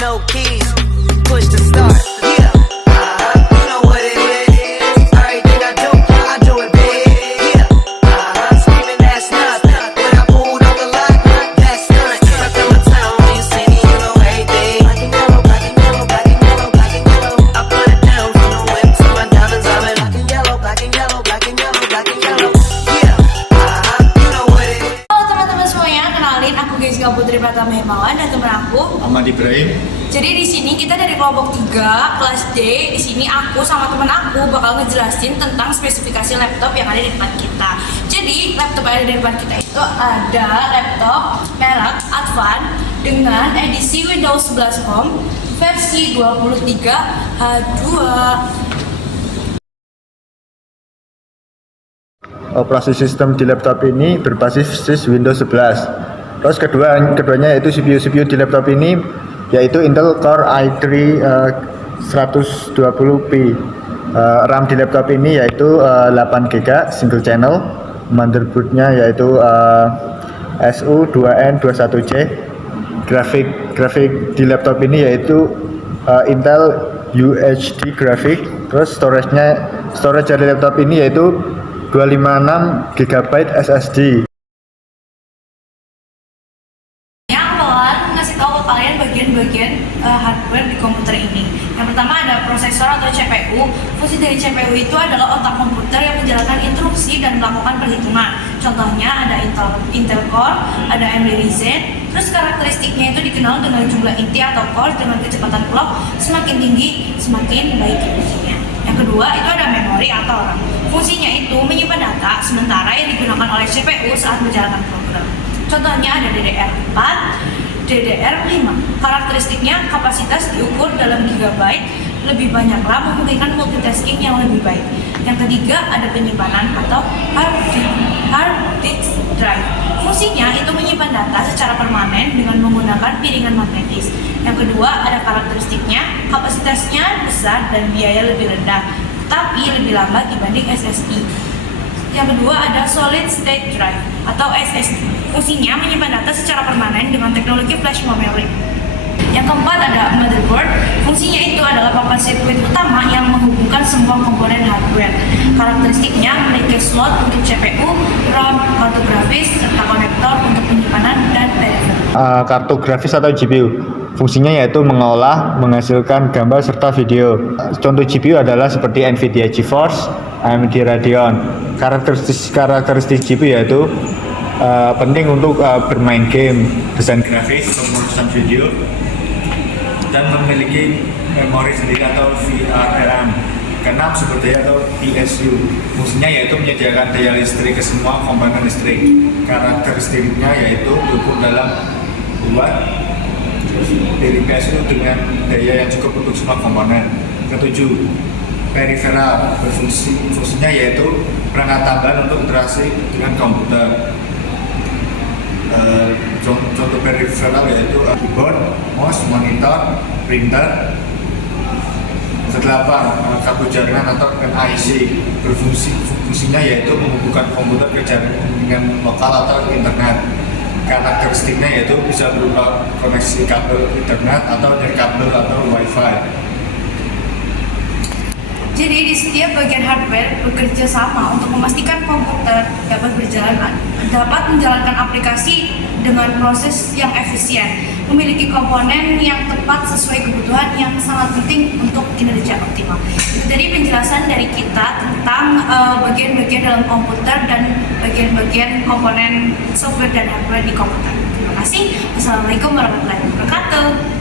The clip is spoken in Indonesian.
no keys, push the start. Yeah, you know what it is. Everything I do it big. Yeah, screaming that's nothing. When I pulled off the lot, that's nothing. I come to town, you see me, you know everything. Black and yellow, black and yellow, black and yellow, black and yellow. I put it down from the whip to my diamonds. I'm in black and yellow, black and yellow, black and yellow, black and yellow. Yeah, you know what it is. Halo teman-teman semuanya, kenalin aku Jessica Putri Pratama Himawan dan teman aku Ahmad Ibrahim. Jadi di sini kita dari kelompok 3 kelas D. Di sini aku sama teman aku bakal ngejelasin tentang spesifikasi laptop yang ada di depan kita. Jadi laptop yang ada di depan kita itu ada laptop merek Advan dengan edisi Windows 11 Home versi 23H2. Operasi sistem di laptop ini berbasis Windows 11. Terus keduanya yaitu CPU di laptop ini yaitu Intel Core i3 120p. RAM di laptop ini yaitu 8GB single channel. Motherboardnya yaitu SU2N21C. Grafik di laptop ini yaitu Intel UHD grafik. Terus storage dari laptop ini yaitu 256GB SSD. Ngasih tahu ke kalian bagian-bagian hardware di komputer ini. Yang pertama ada prosesor atau CPU. Fungsi dari CPU itu adalah otak komputer yang menjalankan instruksi dan melakukan perhitungan. Contohnya ada Intel Core, ada AMD Ryzen. Terus karakteristiknya itu dikenal dengan jumlah inti atau core dengan kecepatan clock semakin tinggi semakin baik fungsinya. Yang kedua itu ada memori atau RAM. Fungsinya itu menyimpan data sementara yang digunakan oleh CPU saat menjalankan program. Contohnya ada DDR4, DDR5. Karakteristiknya kapasitas diukur dalam gigabyte, lebih banyak RAM memungkinkan multitasking yang lebih baik. Yang ketiga ada penyimpanan atau hard disk drive. Fungsinya itu menyimpan data secara permanen dengan menggunakan piringan magnetis. Yang kedua ada karakteristiknya, kapasitasnya besar dan biaya lebih rendah, tapi lebih lambat dibanding SSD. Yang kedua ada solid state drive atau SSD. Fungsinya menyimpan data secara permanen dengan teknologi flash memory. Yang keempat ada motherboard. Fungsinya itu adalah papan sirkuit utama yang menghubungkan semua komponen hardware. Karakteristiknya memiliki slot untuk CPU, RAM, kartu grafis, serta konektor untuk penyimpanan dan peripheral. Kartu grafis atau GPU. Fungsinya yaitu mengolah, menghasilkan gambar serta video. Contoh GPU adalah seperti Nvidia GeForce, AMD Radeon. Karakteristik GPU yaitu penting untuk bermain game, desain grafis, pemrosesan video, dan memiliki memori sendiri atau VRAM. Keenam sumber daya atau PSU. Fungsinya yaitu menyediakan daya listrik ke semua komponen listrik. Karakteristiknya yaitu dukung dalam buat dari PSU dengan daya yang cukup untuk semua komponen. Ketujuh, peripheral. Fungsinya yaitu perangkat tambahan untuk interaksi dengan komputer. Contoh peripheral yaitu keyboard, mouse, monitor, printer. Kedelapan, kartu jaringan atau NIC. Fungsinya yaitu menghubungkan komputer ke jaringan lokal atau internet. Karakteristiknya yaitu bisa berupa koneksi kabel internet atau dari kabel atau wifi. Jadi di setiap bagian hardware bekerja sama untuk memastikan komputer dapat menjalankan aplikasi dengan proses yang efisien, memiliki komponen yang tepat sesuai kebutuhan yang sangat penting untuk kinerja optimal. Itu tadi penjelasan dari kita tentang bagian-bagian dalam komputer dan bagian-bagian komponen software dan hardware di komputer. Terima kasih. Wassalamualaikum warahmatullahi wabarakatuh.